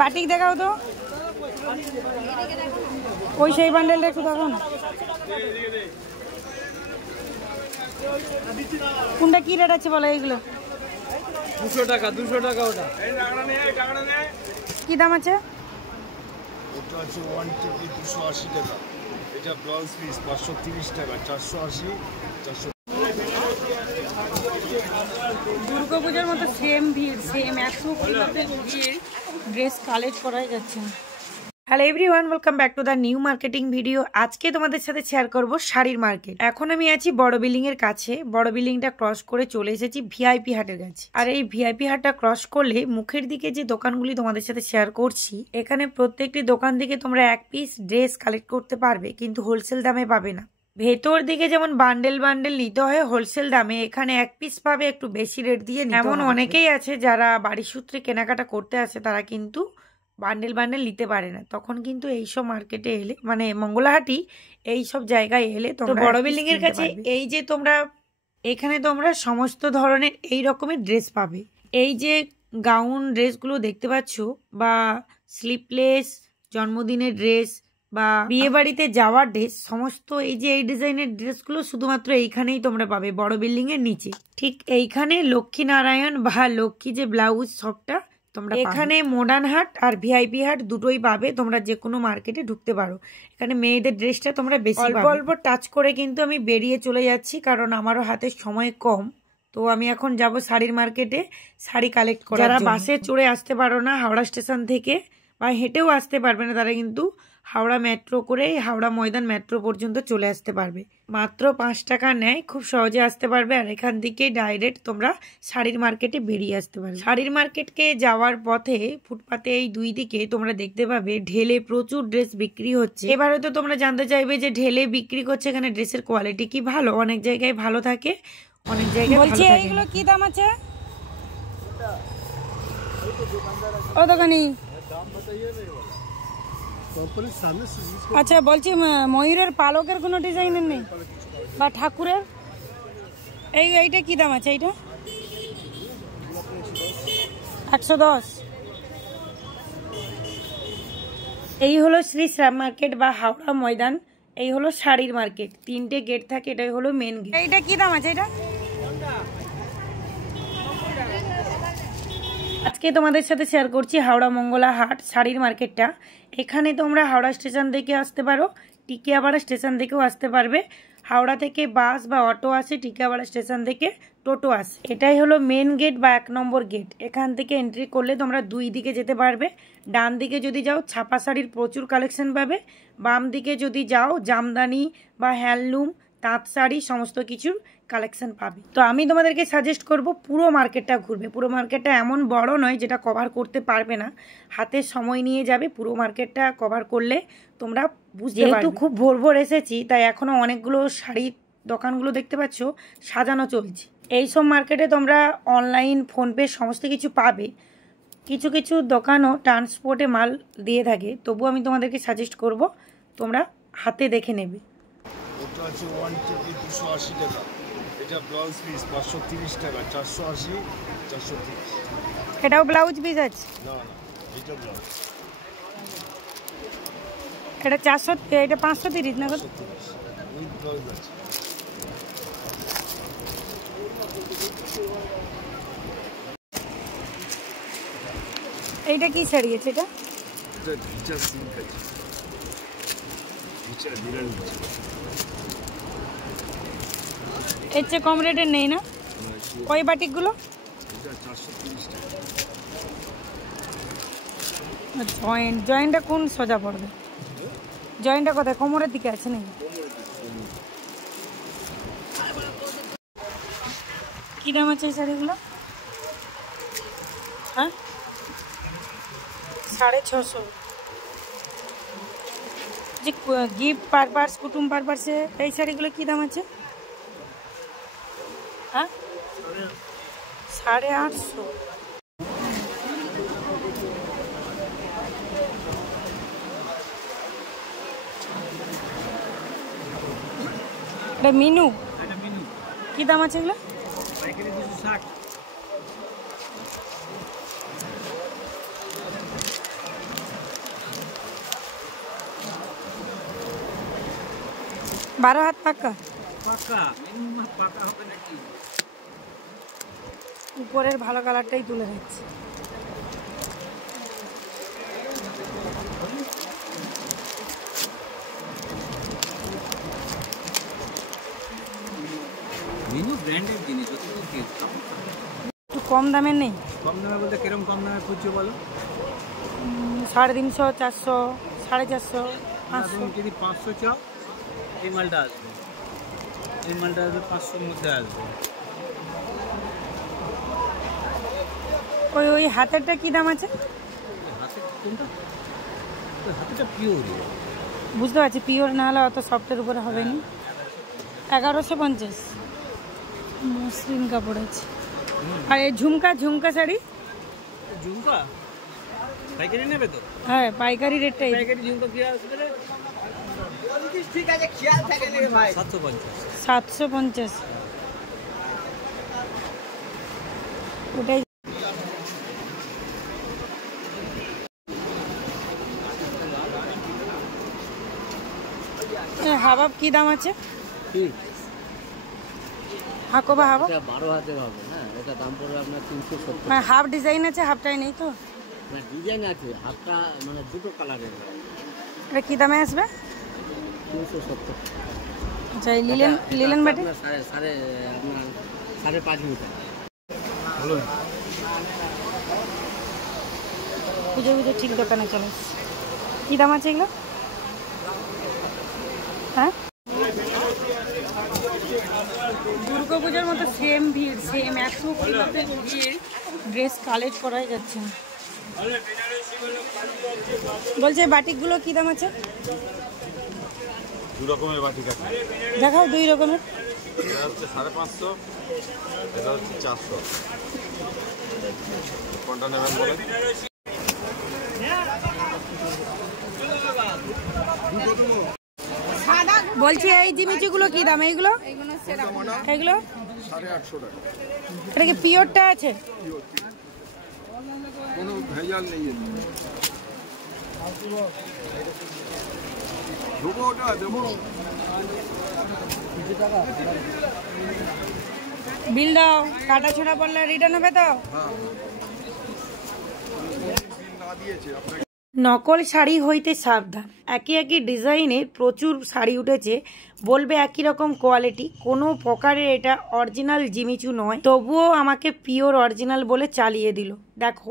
Batik দেখাও তো, ওই সেই বান্ডেলটা একটু দেখাও না। কোনটা কি রেট আছে বলো? এইগুলো 200 টাকা 200 টাকা। ওটা কি দাম আছে? এটা আছে 1 থেকে 280 টাকা। এটা ব্লাউজ পিস 530 টাকা, 480, 400। দুর্গাপূজার মতো সেম ভিড়, সেম 100 ভিড়, ড্রেস কালেক্ট করাই যাচ্ছে না। Hello everyone, welcome back to the new marketing video. আজকে তোমাদের সাথে শেয়ার করব শাড়ির মার্কেট। এখন আমি আছি বড় বিল্ডিং এর কাছে। বড় বিল্ডিংটা ক্রস করে চলে এসেছি ভিআইপি হাটের কাছে। আর এই ভিআইপি হাটটা ক্রস করলে মুখের দিকে যে দোকানগুলি তোমাদের সাথে শেয়ার করছি, এখানে প্রত্যেকটি দোকান থেকে তোমরা এক পিস ড্রেস কালেক্ট করতে পারবে, কিন্তু হোলসেল দামে পাবে না। ভেতর দিকে যেমন বান্ডেল বান্ডেল নিতে হয় হোলসেল দামে, এখানে এক পিস পাবে একটু বেশি রেট দিয়ে। এমন অনেকেই আছে যারা বাড়ির সূত্রে কেনাকাটা করতে আসে, তারা কিন্তু বান্ডেল বান্ডেল নিতে পারে না। তখন কিন্তু এইসব মার্কেটে এলে, মানে মঙ্গলাহাটি এইসব জায়গায় এলে তোমরা বড় বিল্ডিং এর কাছে এই যে তোমরা এখানে তোমরা সমস্ত ধরনের এই রকমের ড্রেস পাবে। এই যে গাউন ড্রেসগুলো দেখতে পাচ্ছ, বা স্লিপলেস জন্মদিনের ড্রেস বা বিয়ে বাড়িতে যাওয়ার ড্রেস, সমস্ত এই যে এই ডিজাইনের ড্রেসগুলো শুধুমাত্র এইখানেই তোমরা পাবে, বড় বিল্ডিং এর নিচে। ঠিক এইখানে লক্ষ্মী নারায়ণ বা লক্ষ্মী যে ব্লাউজ শপটা তোমরা এখানে মডার্ন হাট আর ভিআইপি হাট দুটোই পাবে। তোমরা যে কোনো মার্কেটে ঢুকতে পারো। এখানে মেয়েদের ড্রেসটা তোমরা বেশি অল্প অল্প টাচ করে কিন্তু আমি বেরিয়ে চলে যাচ্ছি, কারণ আমারও হাতে সময় কম। তো আমি এখন যাব শাড়ির মার্কেটে শাড়ি কালেক্ট করার জন্য। যারা বাসে চড়ে আসতে পারো না হাওড়া স্টেশন থেকে, বা হেঁটেও আসতে পারবে না, তারা কিন্তু হাওড়া মেট্রো করে হাওড়া ময়দান মেট্রো পর্যন্ত চলে আসতে পারবে। মাত্র 5 টাকা নেয়, খুব সহজে আসতে পারবে। আর এখান থেকে ডাইরেক্ট তোমরা শাড়ির মার্কেটে বেরিয়ে আসতে পারবে। শাড়ির মার্কেটকে যাওয়ার পথে ফুটপাতে এই দুই দিকে তোমরা দেখতে পাবে ঢেলে প্রচুর ড্রেস বিক্রি হচ্ছে। এবারে তো তোমরা জানতে চাইবে যে ঢেলে বিক্রি করছে, এখানে ড্রেসের কোয়ালিটি কি ভালো? অনেক জায়গায় ভালো থাকে, অনেক জায়গায় বলছি। এইগুলো কি দাম আছে ও দোকানি? আচ্ছা বলছি, ময়ূরের পালকের কোনো ডিজাইনের নেই, বা ঠাকুরের? এইটা কি দাম আছে? এইটা 110। এই হলো শ্রী শ্রাম মার্কেট বা হাওড়া ময়দান। এই হলো শাড়ির মার্কেট, 3টে গেট থাকে, এটাই হলো মেন গেট। এইটা কি দাম আছে? এটা আজকে তোমাদের সাথে শেয়ার করছি হাওড়া মঙ্গলা হাট শাড়ির মার্কেটটা। এখানে তোমরা হাওড়া স্টেশন থেকে আসতে পারো, টিকিয়াপাড়া স্টেশন থেকেও আসতে পারবে। হাওড়া থেকে বাস বা অটো আসে, টিকিয়াপাড়া স্টেশন থেকে টোটো আসে। এটাই হলো মেন গেট বা 1 নম্বর গেট। এখান থেকে এন্ট্রি করলে তোমরা দুই দিকে যেতে পারবে। ডান দিকে যদি যাও ছাপা শাড়ির প্রচুর কালেকশন পাবে, বাম দিকে যদি যাও জামদানি বা হ্যান্ডলুম তাঁত শাড়ি সমস্ত কিছুর কালেকশন পাবে। তো আমি তোমাদেরকে সাজেস্ট করব পুরো মার্কেটটা ঘুরবে। পুরো মার্কেটটা এমন বড় নয় যেটা কভার করতে পারবে না, হাতে সময় নিয়ে যাবে। পুরো মার্কেটটা কভার করলে তোমরা বুঝতে পারবে। যেহেতু খুব ভোর ভোর এসেছি, তাই এখনো অনেকগুলো শাড়ির দোকানগুলো দেখতে পাচ্ছ সাজানো চলছে। এইসব মার্কেটে তোমরা অনলাইন ফোনপে সমস্ত কিছু পাবে। কিছু কিছু দোকানও ট্রান্সপোর্টে মাল দিয়ে থাকে, তবু আমি তোমাদেরকে সাজেস্ট করব তোমরা হাতে দেখে নেবে। এটা আছে 1 থেকে 280 টাকা। এটা ব্লাউজ পিস 530 টাকা, 480, 430। এটাও ব্লাউজ পিস আছে? না না, এটা ব্লাউজ। এটা 400, এটা 530 না? উইথ ব্লাউজ আছে। এইটা কি শাড়ি আছে? এটা এটা সিল্ক আছে। এটা ডিজাইন আছে। এর চেয়ে কম রেটের নেই না? ওই বাটিকগুলো এটা 430 টাকা। জয়েন্টটা কোন সোজা পড়বে? জয়েন্টটা কোথায়? কোমরের দিকে আছে নাকি? কি দাম আছে এই শাড়িগুলো? হ্যাঁ 650। যে গিফট পারপাস, কুটুম পারপাসে এই শাড়িগুলো কি দাম আছে? হ্যাঁ 850। এটা মিনু কি দাম আছে এগুলো? পাইকারি 260। 12 হাত পাক্কা পাকা মিনিমাম পাকা হবে নাকি? উপরের ভালো কালারটাই তুলে নিচ্ছি। মিনু ব্র্যান্ডের জিনিস একটু কম দামের নেই? কম দামে বলতে কিরকম কম দামে খুঁজছো বলো? 350, 400, 450, 500। তুমি যদি 500 চাও এই মালটা আসবে, এই মালটা আসবে 500-র মধ্যে আসবে। ওই হাতেরটা কি দাম আছে? হাতের কোনটা? ওই হাতেরটা পিওর। বুঝতে পারছি, পিওর না হলে অত সফটের উপরে হবে না। 1150 মসলিন কাপড় আছে। আর এই ঝুমকা শাড়ি? ঝুমকা পাইকারি নেবে তো? হ্যাঁ, পাইকারি রেটটাই। পাইকারি ঝুমকা কি আসবে রে? ঠিক আছে, খেয়াল থাকে না ভাই। 750 ওটাই। হাবাব কি দাম আছে? ঠিক হাকোবা হাবাব 12 হাতের হবে। হ্যাঁ, এটা দাম পড়বে আপনার 370। মানে হাফ ডিজাইন আছে, হাফটাই নেই তো? মানে ডিজাইন আছে, হাফটা মানে দুটো কালারের। এটা কি দামে আসবে? 370। আচ্ছা, এই লিলেন বাটি আপনার 5.5 মিটার। পুজো ঠিক দোকানে চলে এসছে। কি দাম আছে এগুলো? হ্যাঁ, দুর্গাপূজার মতো সেম ভিড়, সেম 100 ভিড়, ড্রেস কালেক্ট করাই যাচ্ছে না। বলছে বাটিকগুলো কি দাম আছে? 2 রকমের বাটিক আছে। দেখাও 2 রকমের। এটা হচ্ছে 550, এটা হচ্ছে 400। কোনটা নেবেন বলেন? বলছি এই জিমিচুগুলো কি দাম? এইগুলো 850 টাকা। এটা কি পিওরটা আছে? কোনো ভেজাল নেই। দেবো ওটা দেবো। বিল দাও, কাটা ছোড়া পড়লে রিটার্ন হবে তো? না দিয়েছে আপনাকে। নকল শাড়ি হইতে সাবধান। একই ডিজাইনের প্রচুর শাড়ি উঠেছে, বলবে একই রকম কোয়ালিটি, কোনো প্রকারের এটা অরিজিনাল জিমিচু নয়, তবুও আমাকে পিওর অরিজিনাল বলে চালিয়ে দিল। দেখো,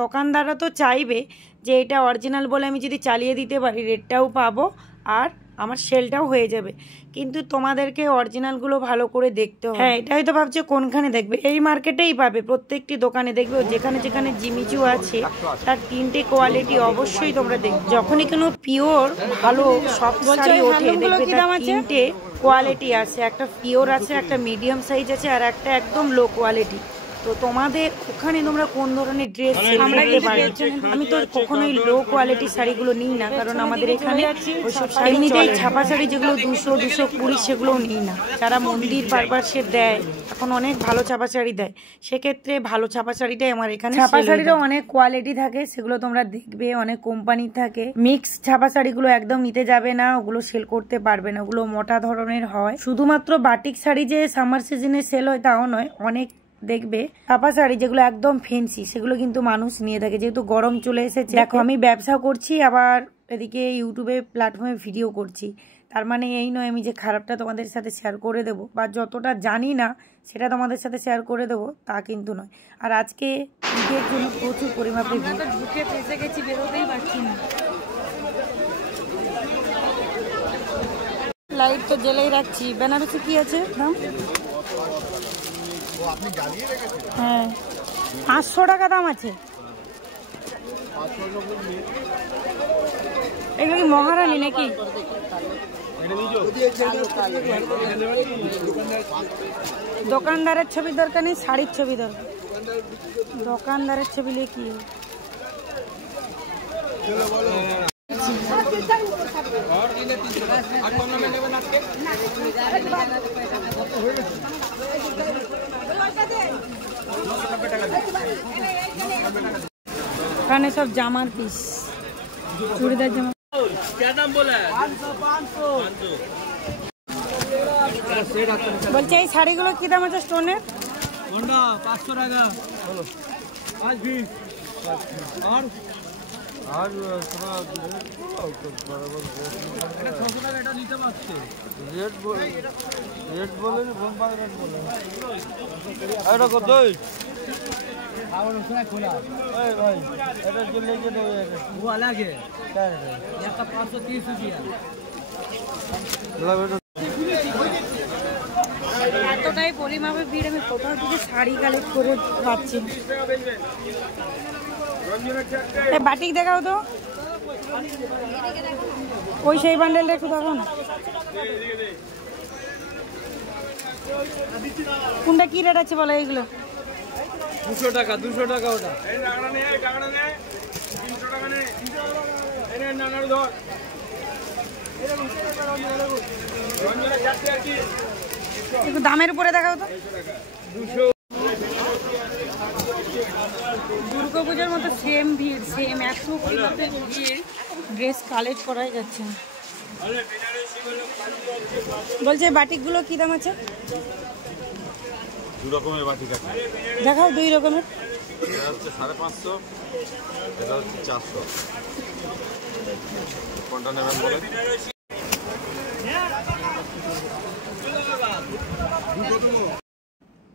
দোকানদাররা তো চাইবে যে এটা অরিজিনাল বলে আমি যদি চালিয়ে দিতে পারি রেটটাও পাবো আর আমার সেলটাও হয়ে যাবে, কিন্তু তোমাদেরকে অরিজিনালগুলো ভালো করে দেখতে হবে। হ্যাঁ, এটা হয়তো ভাবছে কোনখানে দেখবে, এই মার্কেটেই পাবে, প্রত্যেকটি দোকানে দেখবে। যেখানে যেখানে জিমিচু আছে তার 3টে কোয়ালিটি অবশ্যই তোমরা দেখবে। যখনই কোনো পিওর ভালো সফট শাড়ি ওঠে দেখবে তার 3টে কোয়ালিটি আছে, একটা পিওর আছে, একটা মিডিয়াম সাইজ আছে, আর একটা একদম লো কোয়ালিটি। তো তোমাদের ওখানে তোমরা কোন ধরনের ড্রেস নিতে পারো। আমি তো কখনোই লো কোয়ালিটির শাড়িগুলো নিই না, কারণ আমাদের এখানে এমনিতেই ছাপা শাড়ি যেগুলো 200-220 সেগুলোও নিই না। যারা মন্দির পারপাসে দেয় এখন অনেক ভালো ছাপা শাড়ি দেয়, সেক্ষেত্রে ভালো ছাপা শাড়িটাই আমার এখানে। ছাপা শাড়িরও অনেক কোয়ালিটি থাকে, সেগুলো তোমরা দেখবে, অনেক কোম্পানি থাকে। মিক্স ছাপা শাড়িগুলো একদম নিতে যাবে না, ওগুলো সেল করতে পারবে না, ওগুলো মোটা ধরনের হয়। শুধুমাত্র বাটিক শাড়ি যে সামার সিজনে সেল হয় তাও নয়, অনেক দেখবে ছাপা শাড়ি যেগুলো একদম ফেন্সি সেগুলো কিন্তু মানুষ নিয়ে থাকে, যেহেতু গরম চলে এসেছে। দেখো, আমি ব্যবসা করছি আবার এদিকে ইউটিউবে প্ল্যাটফর্মে ভিডিও করছি, তার মানে এই নয় আমি যে খারাপটা তোমাদের সাথে শেয়ার করে দেবো বা যতটা জানি না সেটা তোমাদের সাথে শেয়ার করে দেবো তা কিন্তু নয়। আর আজকে ঈদের জন্য প্রচুর পরিমাপে ঢুকে ফেসে গেছি, বেরোতেই পারছি না। লাইট তো জ্বেলেই রাখছি। বেনারসি কি আছে দাম? হ্যাঁ, 500 টাকা দাম আছে। এগুলো কি মহারানী নাকি? দোকানদারের ছবি দরকার নেই, শাড়ির ছবি দরকার। দোকানদারের ছবি নিয়ে কি এখানে সব জামার পিস, চুড়িদার জামা। क्या दाम बोला है? 500। বলছি এই শাড়িগুলো কি দাম আছে স্টোনের? কোনটা 500 টাকা বলো 5 পিস আর এটা 600 টাকা এটা নিতে পারছে রেট বলেন বোম্বাই রেট বলেন এটা কত আবার ওখানে খোলা এই ভাই এটা যে लेके दो वो अलग है क्या है ये का 530 रुपया এতটাই পরিমাপে ভিড়, আমি কোথাও থেকে শাড়ি কালেক্ট করে পাচ্ছি। বাটিক দেখাও তো, ওই সেই বান্ডেলটা একটু দেখাও না। কোনটা কি রেট আছে বলো এইগুলো? 200 টাকা 200 টাকা ওটা একটু দামের উপরে দেখাও তো। দুর্গাপূজার মতো সেম ভিড়, সেম 100 কিলোতে ভিড়, ড্রেস কালেক্ট করাই যাচ্ছে না। বলছে বাটিকগুলো কি দাম আছে? দু রকমের বাটিক আছে, দেখাও দুই রকমের। এটা হচ্ছে 550, এটা হচ্ছে 400। কোনটা নেবেন বলেন?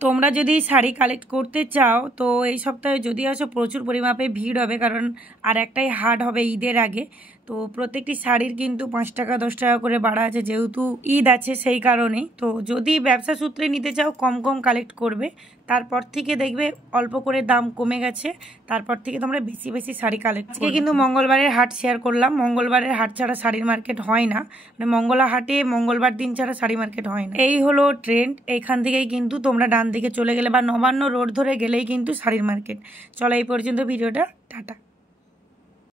তোমরা যদি শাড়ি কালেক্ট করতে চাও তো এই সপ্তাহে যদি আসো প্রচুর পরিমাপে ভিড় হবে, কারণ আর একটাই হাট হবে ঈদের আগে। তো প্রত্যেকটি শাড়ির কিন্তু 5 টাকা 10 টাকা করে বাড়া আছে, যেহেতু ঈদ আছে সেই কারণেই। তো যদি ব্যবসা সূত্রে নিতে চাও কম কম কালেক্ট করবে, তারপর থেকে দেখবে অল্প করে দাম কমে গেছে, তারপর থেকে তোমরা বেশি বেশি শাড়ি কালেক্ট করবে। কিন্তু মঙ্গলবারের হাট শেয়ার করলাম, মঙ্গলবারের হাট ছাড়া শাড়ির মার্কেট হয় না, মানে মঙ্গলা হাটে মঙ্গলবার দিন ছাড়া শাড়ি মার্কেট হয় না। এই হলো ট্রেন্ড, এইখান থেকেই কিন্তু তোমরা ডান দিকে চলে গেলে বা নবান্ন রোড ধরে গেলেই কিন্তু শাড়ির মার্কেট। চলো এই পর্যন্ত ভিডিওটা, টাটা।